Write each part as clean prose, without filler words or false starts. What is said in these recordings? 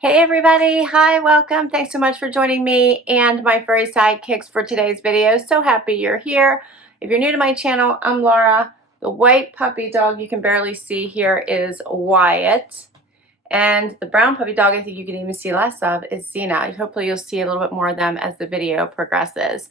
Hey everybody, hi, welcome. Thanks so much for joining me and my furry sidekicks for today's video. So happy you're here. If you're new to my channel, I'm Laura. The white puppy dog you can barely see here is Wyatt. And the brown puppy dog I think you can even see less of is Xena. Hopefully you'll see a little bit more of them as the video progresses.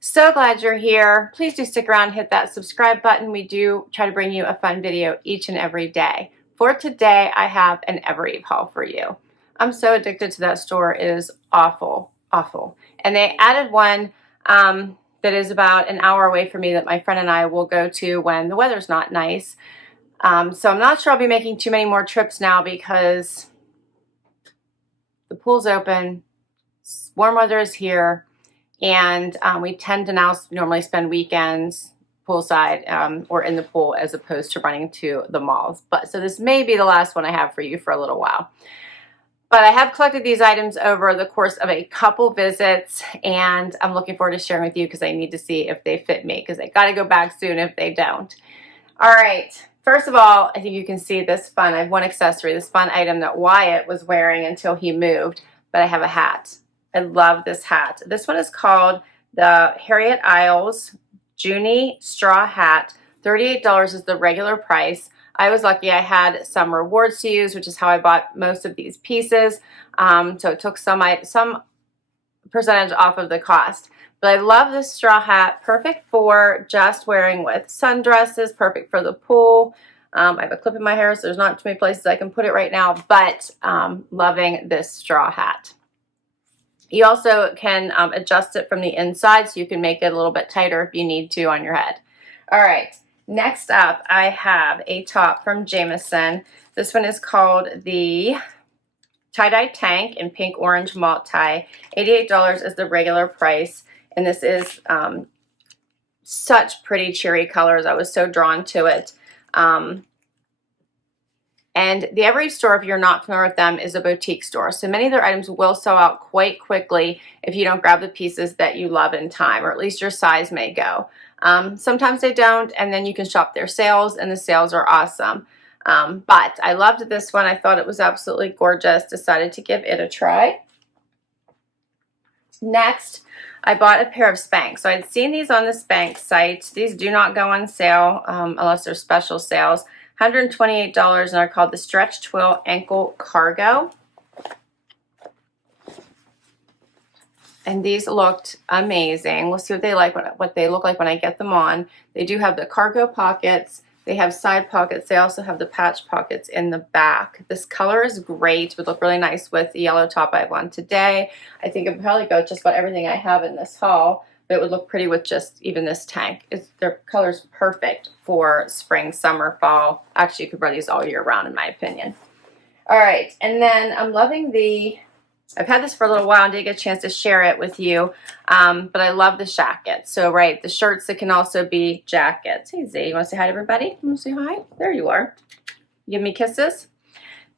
So glad you're here. Please do stick around and hit that subscribe button. We do try to bring you a fun video each and every day. For today, I have an Evereve haul for you. I'm so addicted to that store. It is awful, awful. And they added one that is about an hour away from me that my friend and I will go to when the weather's not nice. So I'm not sure I'll be making too many more trips now because the pool's open, warm weather is here, and we tend to now normally spend weekends poolside or in the pool as opposed to running to the malls. So this may be the last one I have for you for a little while. But I have collected these items over the course of a couple visits, and I'm looking forward to sharing with you because I need to see if they fit me because I got to go back soon if they don't. All right. First of all, I think you can see this fun. I have one accessory, this fun item that Wyatt was wearing until he moved, but I have a hat. I love this hat. This one is called the Harriet Isles Junie Straw Hat. $38 is the regular price. I was lucky I had some rewards to use, which is how I bought most of these pieces. So it took some percentage off of the cost. But I love this straw hat. Perfect for just wearing with sundresses. Perfect for the pool. I have a clip in my hair, so there's not too many places I can put it right now. But loving this straw hat. You also can adjust it from the inside, so you can make it a little bit tighter if you need to on your head. All right. Next up, I have a top from Jameson. This one is called the Tie-Dye Tank in pink orange malt tie. $88 is the regular price. And this is such pretty cherry colors. I was so drawn to it. And the Evereve store, if you're not familiar with them, is a boutique store. So many of their items will sell out quite quickly if you don't grab the pieces that you love in time, or at least your size may go. Sometimes they don't, and then you can shop their sales, and the sales are awesome. But I loved this one. I thought it was absolutely gorgeous. Decided to give it a try. Next, I bought a pair of Spanx. So I'd seen these on the Spanx site. These do not go on sale unless they're special sales. $128, and are called the Stretch Twill Ankle Cargo. And these looked amazing. We'll see what they look like when I get them on. They do have the cargo pockets. They have side pockets. They also have the patch pockets in the back. This color is great. It would look really nice with the yellow top I have on today. I think it would probably go with just about everything I have in this haul, but it would look pretty with just even this tank. Their color's perfect for spring, summer, fall. Actually, you could wear these all year round in my opinion. All right, and then I'm loving I've had this for a little while and didn't get a chance to share it with you, but I love the jacket. So, right, the shirts that can also be jackets. Hey, Zay, you want to say hi to everybody? You want to say hi? There you are. Give me kisses.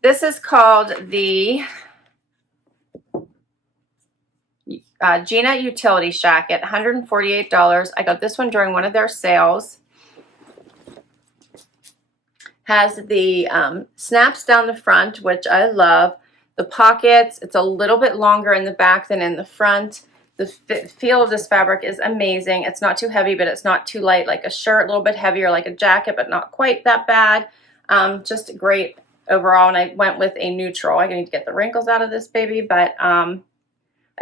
This is called the Gina Utility Jacket, $148. I got this one during one of their sales. Has the snaps down the front, which I love. The pockets, it's a little bit longer in the back than in the front. The feel of this fabric is amazing. It's not too heavy, but it's not too light like a shirt. A little bit heavier like a jacket, but not quite that bad. Just great overall, and I went with a neutral. I need to get the wrinkles out of this baby, but I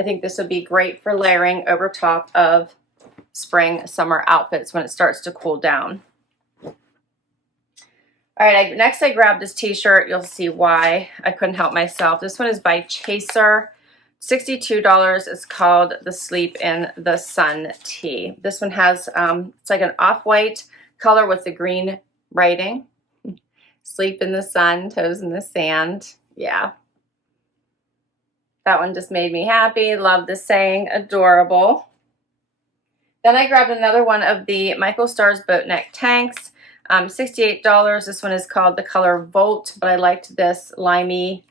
think this would be great for layering over top of spring, summer outfits when it starts to cool down. All right, next I grabbed this t-shirt. You'll see why I couldn't help myself. This one is by Chaser, $62. It's called the Sleep in the Sun tee. This one has, it's like an off-white color with the green writing. Sleep in the sun, toes in the sand. Yeah. That one just made me happy. Love the saying, adorable. Then I grabbed another one of the Michael Stars boat neck tanks. $68. This one is called the color Volt, but I liked this limey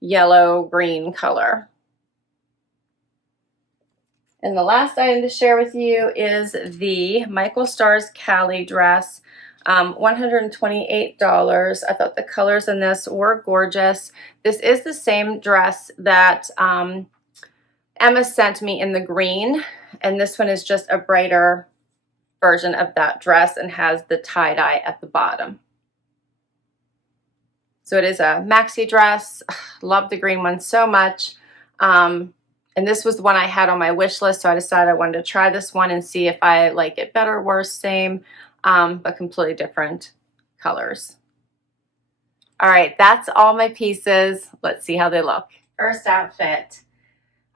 yellow green color. And the last item to share with you is the Michael Stars Cali dress. $128. I thought the colors in this were gorgeous. This is the same dress that Emma sent me in the green, and this one is just a brighter version of that dress and has the tie-dye at the bottom. So it is a maxi dress. Love the green one so much. And this was the one I had on my wish list, so I decided I wanted to try this one and see if I like it better, worse, same, but completely different colors. All right, that's all my pieces. Let's see how they look. First outfit.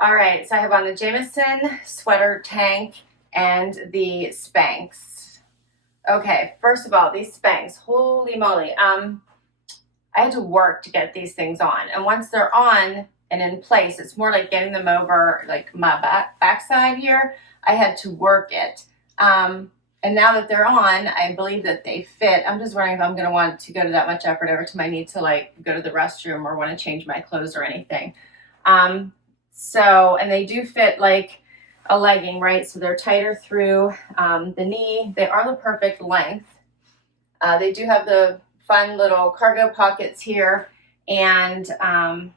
All right, so I have on the Jameson sweater tank and the Spanx. Okay, first of all, these Spanx, holy moly. I had to work to get these things on, and once they're on and in place, it's more like getting them over like my backside here. I had to work it. And now that they're on, I believe that they fit. I'm just wondering if I'm going to want to go to that much effort every time I need to like go to the restroom or want to change my clothes or anything. So, and they do fit like a legging, right? So they're tighter through the knee. They are the perfect length. They do have the fun little cargo pockets here, and I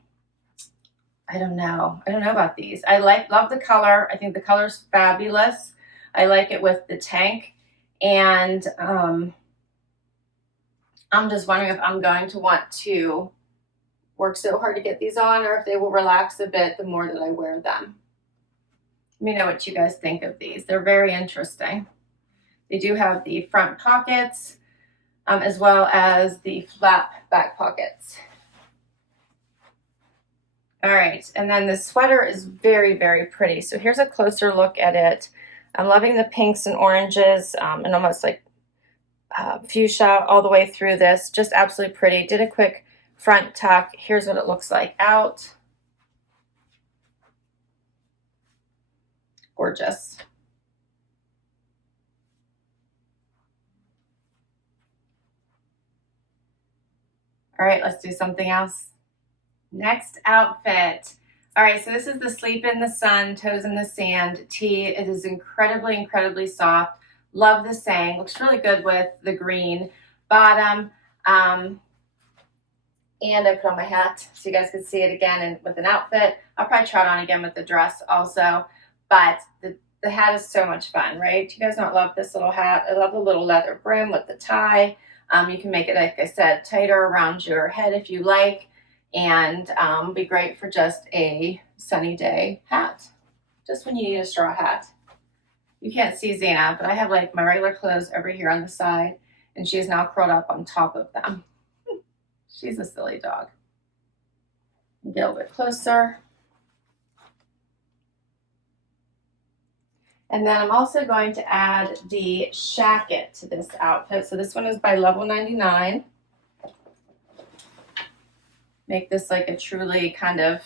don't know about these. I love the color. I think the color's fabulous. I like it with the tank, and I'm just wondering if I'm going to want to work so hard to get these on, or if they will relax a bit the more that I wear them. Let me know what you guys think of these. They're very interesting. They do have the front pockets as well as the flap back pockets. All right, and then the sweater is very, very pretty. So here's a closer look at it. I'm loving the pinks and oranges and almost like fuchsia all the way through this. Just absolutely pretty. Did a quick front tuck. Here's what it looks like out. Gorgeous. All right, let's do something else. Next outfit. All right, so this is the Sleep in the Sun, Toes in the Sand tee. It is incredibly, incredibly soft. Love the saying. Looks really good with the green bottom. And I put on my hat so you guys can see it again and with an outfit. I'll probably try it on again with the dress also. But the hat is so much fun, right? You guys don't love this little hat? I love the little leather brim with the tie. You can make it, like I said, tighter around your head if you like. And be great for just a sunny day hat. Just when you need a straw hat. You can't see Zena, but I have like my regular clothes over here on the side, and she is now curled up on top of them. She's a silly dog. Get a little bit closer. And then I'm also going to add the shacket to this outfit. So this one is by Level 99. Make this like a truly kind of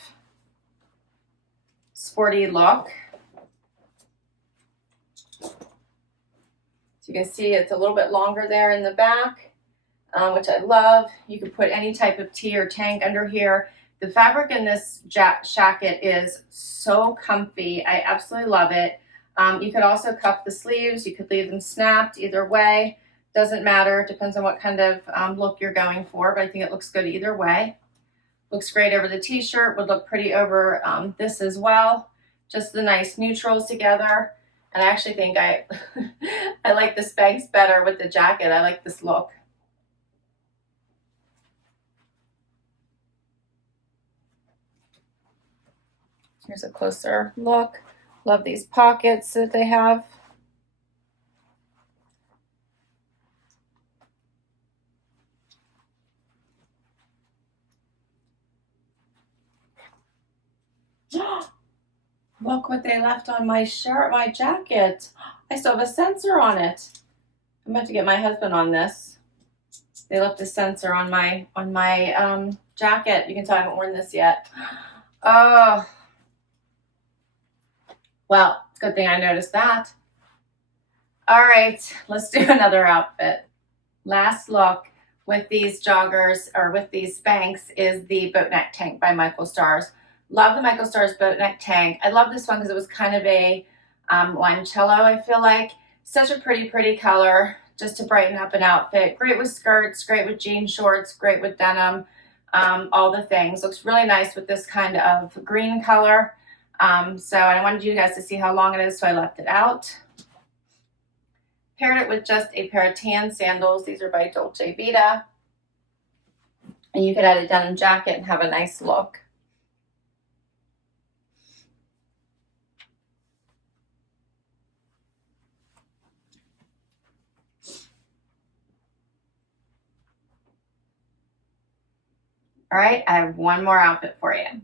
sporty look. So you can see it's a little bit longer there in the back, which I love. You can put any type of tee or tank under here. The fabric in this shacket is so comfy. I absolutely love it. You could also cuff the sleeves. You could leave them snapped either way. Doesn't matter. Depends on what kind of look you're going for, but I think it looks good either way. Looks great over the t-shirt. Would look pretty over this as well. Just the nice neutrals together. And I actually think I like the Spanx better with the jacket. I like this look. Here's a closer look. Love these pockets that they have. Look what they left on my shirt, my jacket. I still have a sensor on it. I'm about to get my husband on this. They left a sensor on my jacket. You can tell I haven't worn this yet. Oh. Well, it's a good thing I noticed that. All right, let's do another outfit. Last look with these joggers, or with these Spanx, is the boat neck tank by Michael Stars. Love the Michael Stars boat neck tank. I love this one because it was kind of a limoncello, I feel like. Such a pretty, pretty color. just to brighten up an outfit. Great with skirts, great with jean shorts, great with denim, all the things. Looks really nice with this kind of green color. So I wanted you guys to see how long it is, so I left it out. Paired it with just a pair of tan sandals. These are by Dolce Vita. And you could add a denim jacket and have a nice look. All right, I have one more outfit for you.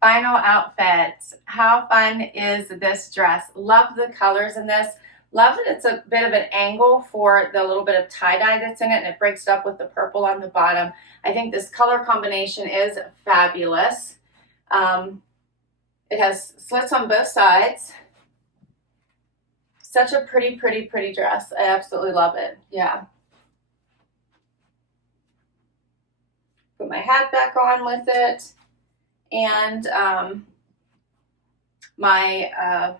Final outfit. How fun is this dress? Love the colors in this. Love that it's a bit of an angle for the little bit of tie-dye that's in it, and it breaks it up with the purple on the bottom. I think this color combination is fabulous. It has slits on both sides. Such a pretty, pretty, pretty dress. I absolutely love it. Yeah. Put my hat back on with it, and my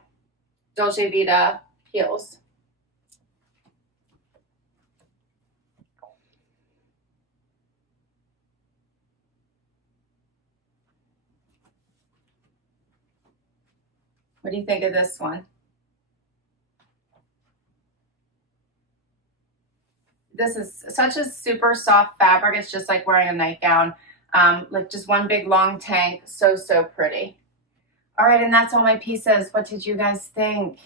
Dolce Vita heels. What do you think of this one? This is such a super soft fabric. It's just like wearing a nightgown. Like just one big long tank. So, so pretty. All right, and that's all my pieces. What did you guys think?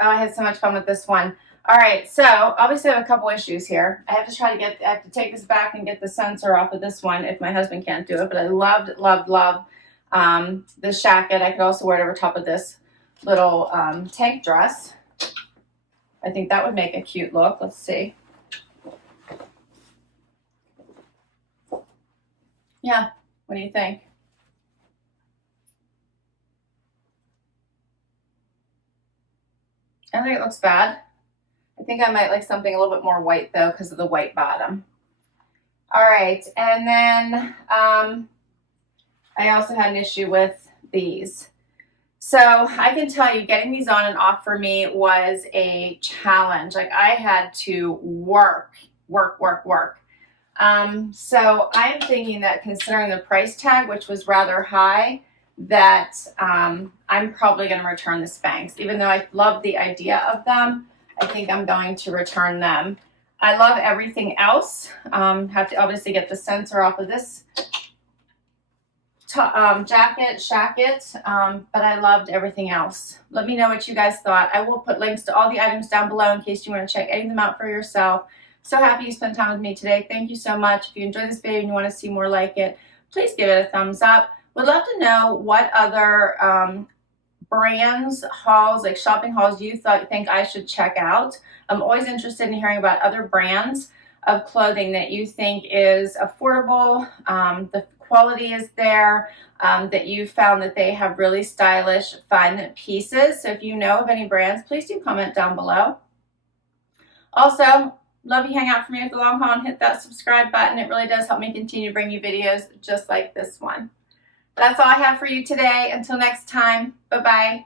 Oh, I had so much fun with this one. All right, so obviously I have a couple issues here. I have to take this back and get the sensor off of this one if my husband can't do it, but I loved, loved, loved this jacket. I could also wear it over top of this little tank dress. I think that would make a cute look. Let's see. Yeah, what do you think? I don't think it looks bad. I think I might like something a little bit more white though because of the white bottom. All right, and then I also had an issue with these. So I can tell you getting these on and off for me was a challenge. Like I had to work. So I'm thinking that considering the price tag, which was rather high, that I'm probably going to return the Spanx. Even though I love the idea of them, I think I'm going to return them. I love everything else. Have to obviously get the sensor off of this shacket, but I loved everything else. Let me know what you guys thought. I will put links to all the items down below in case you want to check any of them out for yourself. So happy you spent time with me today. Thank you so much. If you enjoyed this video and you want to see more like it, please give it a thumbs up. Would love to know what other brands, hauls, like shopping hauls you think I should check out. I'm always interested in hearing about other brands of clothing that you think is affordable, the quality is there, that you found that they have really stylish, fun pieces. So if you know of any brands, please do comment down below. Also, love you hang out for me with the long haul and hit that subscribe button. It really does help me continue to bring you videos just like this one. That's all I have for you today. Until next time, bye-bye.